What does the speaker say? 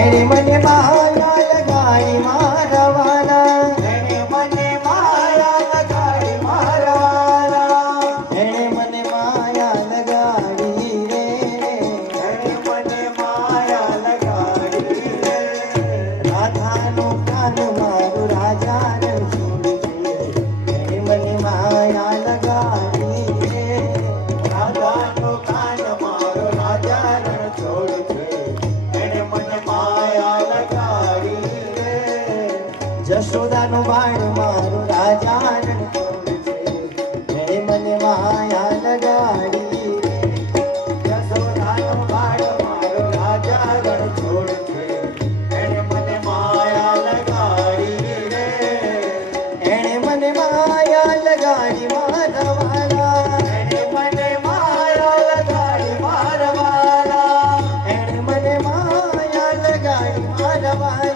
એને મને માયા લગાડી મારવાના, એને મને માયા લગાડી મારવાના, એને મને માયા લગાડી રે, એને મને માયા લગાડી રે. રાધાનું કાન મારું રાજાને છોડી છે, એને મને માયા લગાડી રે. રાધાનું કાન મારું રાજાને છોડી જશોદાનું બાળ મારું રાજાને છોડ છે, એને મને માયા લગાડી રે. જશોદાનું બાળ મારું રાજાને છોડ છે, એને મને માયા લગાડી રે. એને મને માયા લગાડી મારવાલા, એને મને માયા લગાડી મારવાલા, એને મને માયા લગાડી મારવાલા.